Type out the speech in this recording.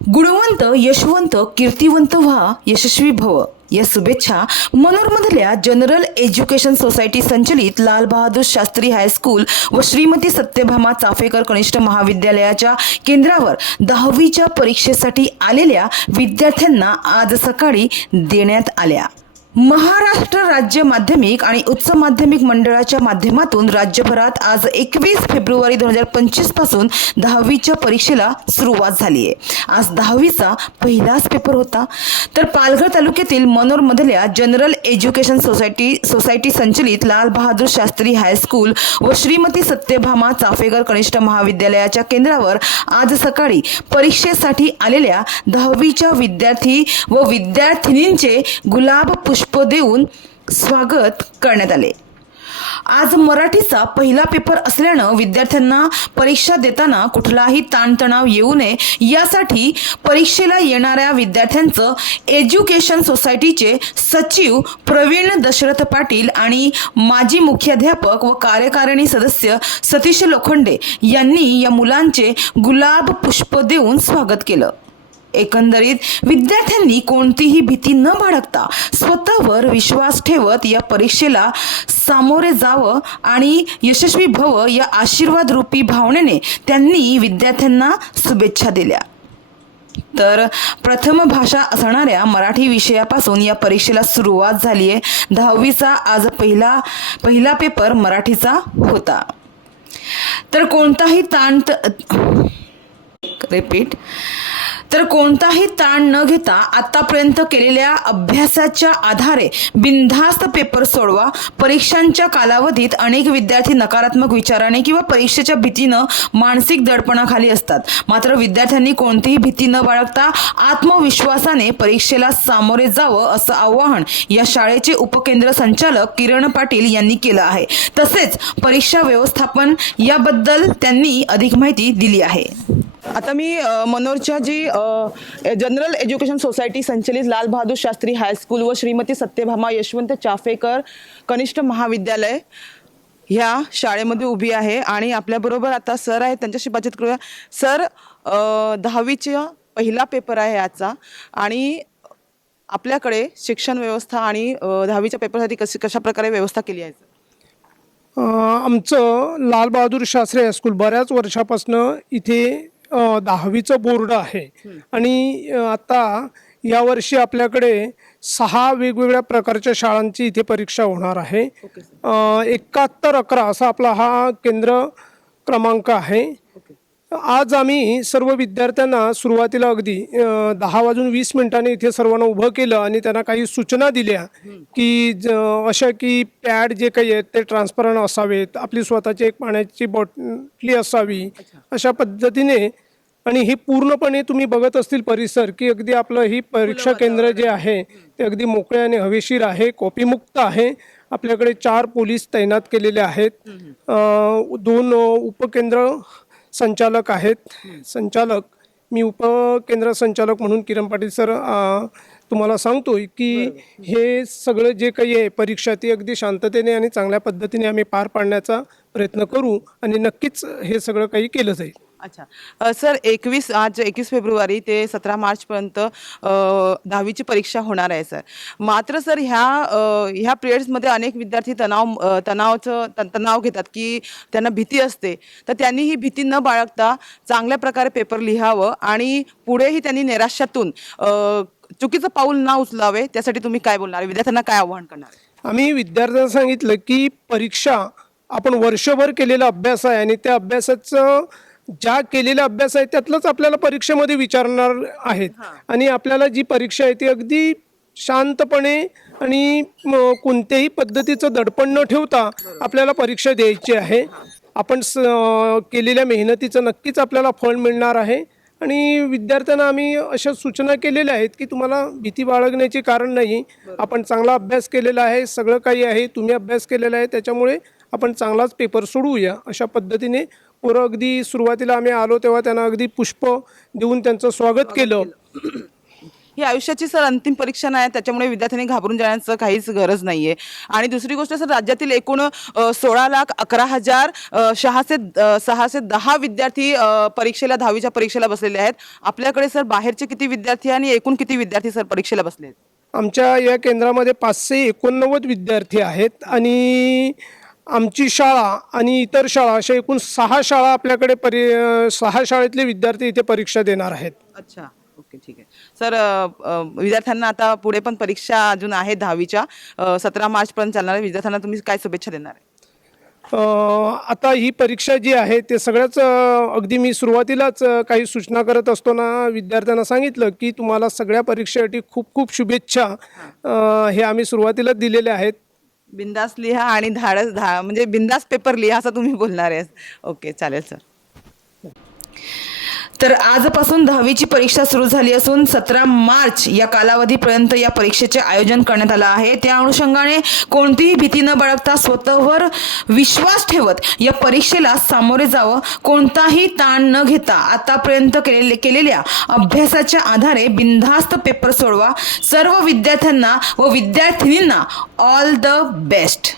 गुणवंत, यशवंत, कीर्तिवंत व्हा, यशस्वी भव या शुभेच्छा मनोरमधल्या जनरल एज्युकेशन सोसायटी संचलित लाल बहादूर शास्त्री हायस्कूल व श्रीमती सत्यभामा चाफेकर कनिष्ठ महाविद्यालयाच्या केंद्रावर 10वीच्या परीक्षेसाठी आलेल्या विद्यार्थ्यांना आज सकाळी देण्यात आल्या। महाराष्ट्र राज्य माध्यमिक आणि उच्च माध्यमिक मंडळाच्या माध्यमातून राज्यभरात आज 21 फेब्रुवारी 2025 पासून 10वीच्या परीक्षेला सुरुवात झाली आहे। आज 10वीचा पहिलाच पेपर होता। तर पालघर तालुक्यातील मनोरमधल्या जनरल एज्युकेशन सोसायटी संचलित लाल बहादूर शास्त्री हायस्कूल व श्रीमती सत्यभामा चाफेकर कनिष्ठ महाविद्यालयाच्या केंद्रावर आज सकाळी परीक्षेसाठी आलेल्या 10वीच्या विद्यार्थी व विद्यार्थिनींचे गुलाब पुष्प देऊन स्वागत करण्यात आले। आज मराठीचा पहिला पेपर असल्यानं विद्यार्थ्यांना परीक्षा देताना कुठलाही ताणतणाव येऊ नये यासाठी परीक्षेला येणाऱ्या विद्यार्थ्यांचं एज्युकेशन सोसायटीचे सचिव प्रवीण दशरथ पाटील आणि माजी मुख्याध्यापक व कार्यकारिणी सदस्य सतीश लोखंडे यांनी या मुलांचे गुलाब पुष्प देऊन स्वागत केलं। एकंदरीत विद्यार्थ्यांनी कोणतीही भीती न बाळगता स्वतःवर विश्वास ठेवत या परीक्षेला सामोरे जावं आणि यशस्वी भव या आशीर्वाद रूपी भावनेने त्यांनी विद्यार्थ्यांना शुभेच्छा दिल्या। तर प्रथम भाषा असणाऱ्या मराठी विषयापासून या परीक्षेला सुरुवात झाली आहे। 10वीचा आज पहिला पेपर मराठीचा होता। तर कोणताही ताण न घेता आतापर्यंत केलेल्या अभ्यासाच्या आधारे बिनधास्त पेपर सोडवा। परीक्षांच्या कालावधीत अनेक विद्यार्थी नकारात्मक विचाराने किंवा परीक्षेच्या भीतीनं मानसिक दडपणाखाली असतात, मात्र विद्यार्थ्यांनी कोणतीही भीती न बाळगता आत्मविश्वासाने परीक्षेला सामोरे जावं असं आवाहन या शाळेचे उपकेंद्र संचालक किरण पाटील यांनी केलं आहे। तसेच परीक्षा व्यवस्थापन याबद्दल त्यांनी अधिक माहिती दिली आहे। आता मी मनोरच्या जी जनरल एज्युकेशन सोसायटी संचलित लाल बहादूर शास्त्री हायस्कूल व श्रीमती सत्यभामा यशवंत चाफेकर कनिष्ठ महाविद्यालय ह्या शाळेमध्ये उभी आहे आणि आपल्याबरोबर आता सर आहेत, त्यांच्याशी बातचीत करूया। सर, 10वीचा पहिला पेपर आहे आजचा आणि आपल्याकडे शिक्षण व्यवस्था आणि 10वीच्या पेपरसाठी कशा प्रकारे व्यवस्था केली आहे? आमचं लाल बहादूर शास्त्री हायस्कूल बऱ्याच वर्षापासून इथे 10वीचं बोर्ड आहे आणि आता यावर्षी आपल्याकडे 6 वेगवेगळ्या प्रकारच्या शाळांची इथे परीक्षा होणार आहे। 7111 असा आपला हा केंद्र क्रमांक आहे। आज आम्ही सर्व विद्यार्थ्यांना सुरुवातीला अगदी 10:20 इथे सर्वांना उभं केलं आणि त्यांना काही सूचना दिल्या की अशा की पॅड जे काही आहेत ते ट्रान्सपरंट असावेत, आपली स्वतःची एक पाण्याची बॉटली असावी अशा पद्धतीने। आणि हे पूर्णपणे तुम्ही बघत असतील परिसर की अगदी आपलं ही परीक्षा केंद्र जे आहे ते अगदी मोकळे आणि हवेशीर आहे, कॉपीमुक्त आहे। आपल्याकडे 4 पोलीस तैनात केलेले आहेत, 2 उपकेंद्र संचालक आहेत। मी उपकेंद्र संचालक म्हणून किरण पाटील सर तुम्हाला सांगतोय की हे सगळं जे काही आहे परीक्षा ती अगदी शांततेने आणि चांगल्या पद्धतीने आम्ही पार पाडण्याचा प्रयत्न करू आणि नक्कीच हे सगळं काही केलं जाईल। अच्छा सर, आज 21 फेब्रुवारी ते 17 मार्चपर्यंत 10वीची परीक्षा होणार आहे सर। मात्र सर ह्या पिरियड्समध्ये अनेक विद्यार्थी तणाव घेतात की त्यांना भीती असते, तर त्यांनी ही भीती न बाळगता चांगल्या प्रकारे पेपर लिहावं आणि पुढेही त्यांनी नैराश्यातून चुकीचं पाऊल न उचलावे, त्यासाठी तुम्ही काय बोलणार? विद्यार्थ्यांना काय आवाहन करणार? आम्ही विद्यार्थ्यांना सांगितलं की परीक्षा आपण वर्षभर केलेला अभ्यास आहे आणि त्या अभ्यासाचं ज्या केलेला अभ्यास आहे त्यातलंच आपल्याला परीक्षेमध्ये विचारणार आहेत आणि आपल्याला जी परीक्षा आहे ती अगदी शांतपणे आणि कोणत्याही पद्धतीचं दडपण न ठेवता आपल्याला परीक्षा द्यायची आहे। आपण केलेल्या मेहनतीचं नक्कीच आपल्याला फळ मिळणार आहे आणि विद्यार्थ्यांना आम्ही अशा सूचना केलेल्या आहेत की तुम्हाला भीती बाळगण्याचे कारण नाही, आपण चांगला अभ्यास केलेला आहे, सगळं काही आहे, तुम्ही अभ्यास केलेला आहे, त्याच्यामुळे आपण चांगलाच पेपर सोडवूया अशा पद्धतीने। पोरं अगदी सुरुवातीला आम्ही आलो तेव्हा त्यांना अगदी पुष्प देऊन त्यांचं स्वागत केलं। ही आयुष्याची सर अंतिम परीक्षा नाही, त्याच्यामुळे विद्यार्थ्यांनी घाबरून जाण्याचं काहीच गरज नाहीये. आणि दुसरी गोष्ट सर, राज्यातील एकूण 16,11,000 610 विद्यार्थी परीक्षेला 10वीच्या परीक्षेला बसलेले आहेत. आपल्याकडे सर बाहेरचे किती विद्यार्थी आणि एकूण किती विद्यार्थी सर परीक्षेला बसले आहेत? आमच्या या केंद्रामध्ये 589 विद्यार्थी आहेत आणि आमची शाळा आणि इतर शाळा अशा एकूण 6 शाळा आपल्याकडे 6 शाळेतले विद्यार्थी इथे परीक्षा देणार आहेत. अच्छा, ओके, ठीक आहे सर. विद्यार्थ्यांना आता पुढे पण परीक्षा अजून आहे 10वीच्या 17 मार्चपर्यंत चालणार. विद्यार्थ्यांना तुम्ही काय शुभेच्छा देणार आहे? आता ही परीक्षा जी आहे ते सगळ्याच अगदी मी सुरुवातीलाच काही सूचना करत असताना विद्यार्थ्यांना सांगितलं की तुम्हाला सगळ्या परीक्षेसाठी खूप खूप शुभेच्छा हे आम्ही सुरुवातीलाच दिलेले आहेत. बिंदास लिहा आणि म्हणजे बिंदास पेपर लिहा असं तुम्ही बोलणार आहे. ओके, चालेल सर. तर आजपासून 10वीची परीक्षा सुरू झाली असून 17 मार्च या कालावधीपर्यंत या परीक्षेचे आयोजन करण्यात आलं आहे. त्या अनुषंगाने कोणतीही भीती न बाळगता स्वतःवर विश्वास ठेवत या परीक्षेला सामोरे जावं. कोणताही ताण न घेता आतापर्यंत केलेल्या अभ्यासाच्या आधारे बिनधास्त पेपर सोडवा. सर्व विद्यार्थ्यांना व विद्यार्थिनींना ऑल द बेस्ट.